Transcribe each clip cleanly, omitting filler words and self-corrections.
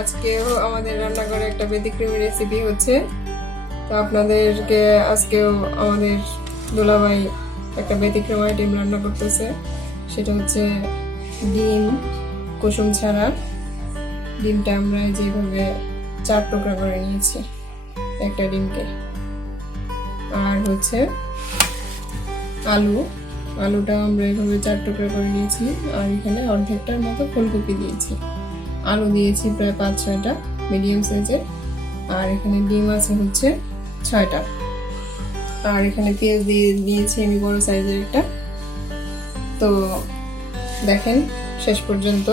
আজকেও আমাদের রান্নাঘরে একটা ব্যতিক্রমী রেসিপি হচ্ছে। তো আপনাদেরকে আজকেও আমাদের দুলাভাই একটা ব্যতিক্রম আইটেম রান্না করতেছে, সেটা হচ্ছে ডিম কুসুম ছাড়া। ডিমটা আমরা যেভাবে 4 টুকরা করে নিয়েছি একটা ডিমকে, আর হচ্ছে আলুটা আমরা এভাবে 4 টুকরা করে নিয়েছি, আর এখানে অর্ধেকটার মতো ফুলকপি দিয়েছি। আলু দিয়েছি প্রায় 5-6টা মিডিয়াম সাইজের, আর এখানে ডিম আছে হচ্ছে 6টা, আর এখানে পেঁয়াজ দিয়ে দিয়েছি আমি বড় সাইজের একটা। তো দেখেন শেষ পর্যন্ত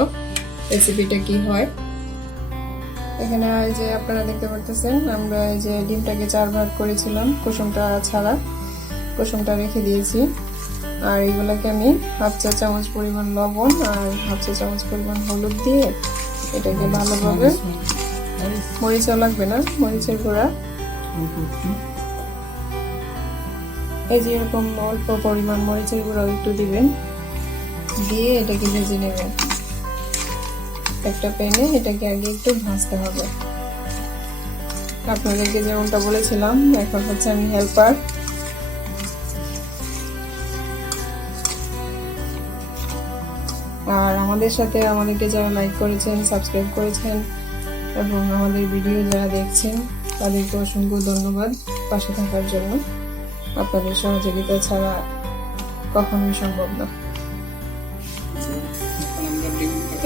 রেসিপিটা কি হয়। এখানে এই যে আপনারা দেখতে পারতেছেন, আমরা এই যে ডিমটাকে 4 ভাগ করেছিলাম কুসুমটা ছাড়া, কুসুমটা রেখে দিয়েছি। আর এগুলোকে আমি 1/2 চা চামচ পরিমাণ লবণ আর 1/2 চা চামচ পরিমাণ হলুদ দিয়ে এটাকে ভালোভাবে, মরিচও লাগবে না, মরিচের গুঁড়া এই যে এরকম অল্প পরিমাণ মরিচের গুঁড়াও একটু দিবেন, দিয়ে এটাকে ভেজে নেবেন একটা প্যানে। এটাকে আগে একটু ভাজতে হবে। আপনাদেরকে যেমনটা বলেছিলাম, এখন হচ্ছে আমি হেল্পার। আর আমাদের সাথে আমাদেরকে যারা লাইক করেছেন, সাবস্ক্রাইব করেছেন এবং আমাদের ভিডিও যারা দেখছেন, তাদেরকে অসংখ্য ধন্যবাদ পাশে থাকার জন্য। আপনাদের সহযোগিতা ছাড়া কখনোই সম্ভব না।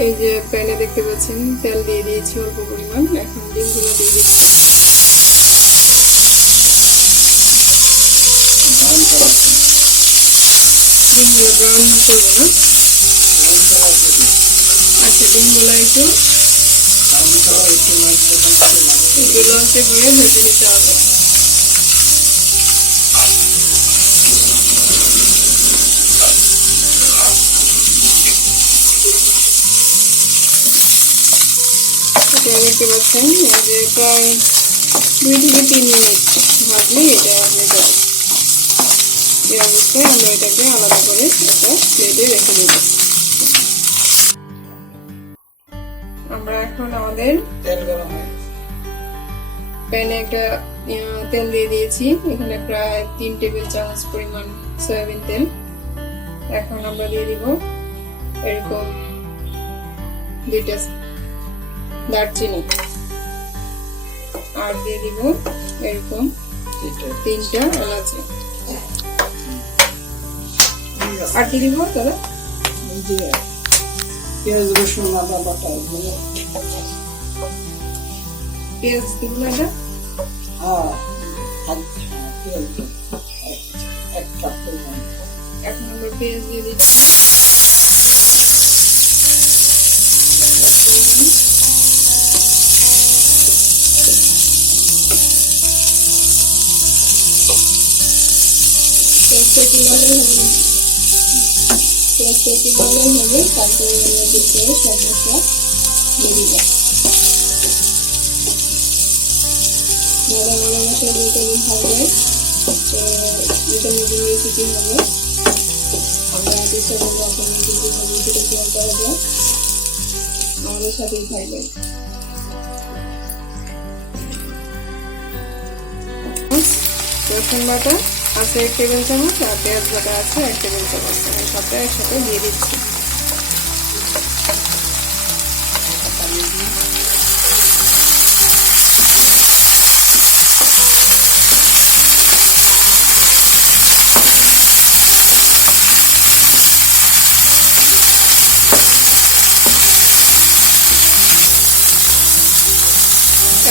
এই যে প্যানে দেখতে পাচ্ছেন তেল দিয়ে দিয়েছি অল্প পরিমাণ। এখন ডিমগুলো দিয়ে দিচ্ছি। ডিমগুলো ব্রাউন করবো না, আচ্ছা ডিমগুলো একটু লঞ্চে করে ভেজে দিতে হবে। দেখতে পাচ্ছেন যে প্রায় 2 থেকে 3 মিনিট ভাজলে এটা হয়ে যাবে। এই অবস্থায় আমরা এটাকে আলাদা করে একটা প্লেটে রেখে দেব। আমরা এখন আমাদের প্যানে একটা তেল দিয়ে দিয়েছি, এখানে প্রায় 3 টেবিল চামচ পরিমাণ সয়াবিন তেল। এখন আমরা দিয়ে দিব এরকম 2টা দারচিনি, আর দিয়ে দিব এরকম 3টা এলাচি, আর দিয়ে দিব দাদা পেঁয়াজ রসুন আদা বাটা। পেঁয়াজ দিব না এটা? এখন আমরা পেঁয়াজ দিয়ে দিচ্ছি। হবে তারপরে সব মশলা দিয়ে দিব। মশলা দিয়ে ভাজলে ভিটামিন রেসিপি হবে। আমরা চেষ্টা করবো আপনারা কিন্তু ভিডিওটা শেয়ার করে দেন, আমাদের সাথেই থাকবেন। রসুন বাটা আছে 1 টেবিল চামচ, আর পেঁয়াজ বাটা আছে 1 টেবিল চামচ। আমি সবটা একসাথে দিয়ে দিচ্ছি।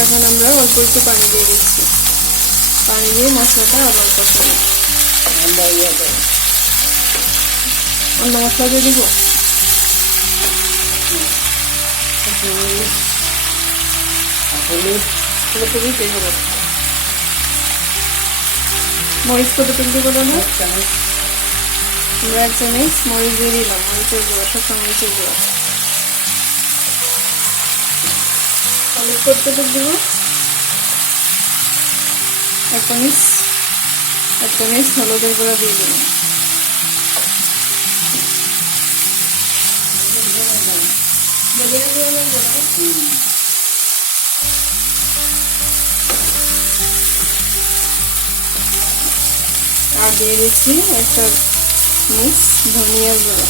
এখন আমরা অল্প একটু পানি দিয়ে দিচ্ছি। পানি দিয়ে মশলাটা আবার কষাবো। অন্য মশলা দিয়ে দিব। মরিচ কতটুকু দিব না? আমরা 1 চামচ মরিচ দিয়ে দিলাম, মরিচের গুঁড়া, শুকনো মরিচের গুঁড়া। হলুদ কতটুকু দিব? 1 চামচ হলুদের গুঁড়া দিয়ে দিলাম। আর দিয়ে দিচ্ছি একটা মিক্স ধনিয়ার গুঁড়ো,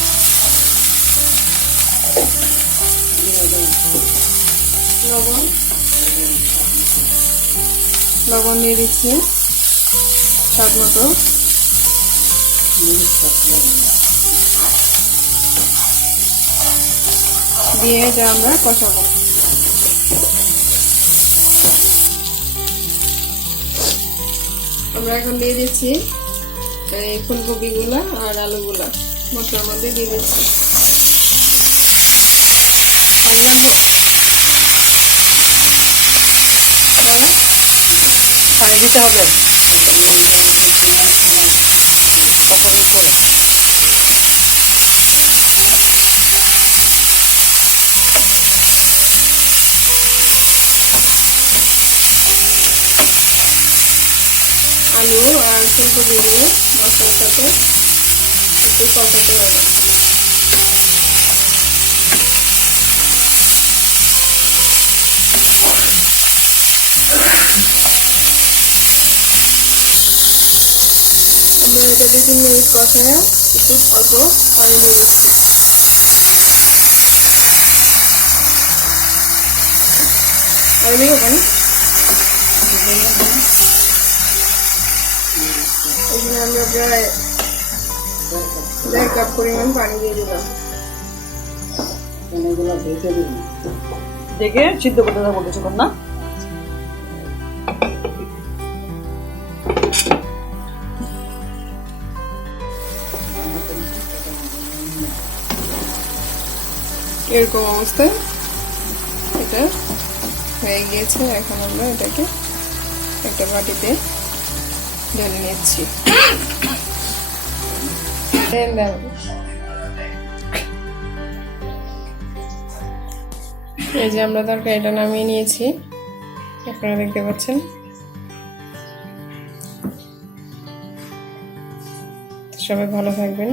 লবণ দিয়ে দিচ্ছি স্বাদ মতো, দিয়ে এটা আমরা কষাবো। আমরা এখন দিয়ে দিচ্ছি এই ফুলকপিগুলা আর আলুগুলা মশলার মধ্যে দিয়ে দিচ্ছি। পানি লাগবো, পানি দিতে হবে কষানোর পরে। আলু আর ফুলকপিগুলো মশলার সাথে একটু কষাতে হবে। আমরা এটা 2-3 মিনিট কষায় একটু অল্প পানি দিয়ে দিচ্ছি। আর দিব পানি, এখানে আমরা প্রায় 1.5 কাপ পরিমাণ পানি দিয়ে দিলাম। এগুলো ঢেকে দিন, দেখে সিদ্ধ করতে থাকবো কিছুক্ষণ না। এরকম অবস্থায় এটা হয়ে গিয়েছে। এখন আমরা এটাকে একটা বাটিতে ঢেলে নিচ্ছি। এই যে আমরা তরকারিটা নামিয়ে নিয়েছি, আপনারা দেখতে পাচ্ছেন। সবাই ভালো থাকবেন।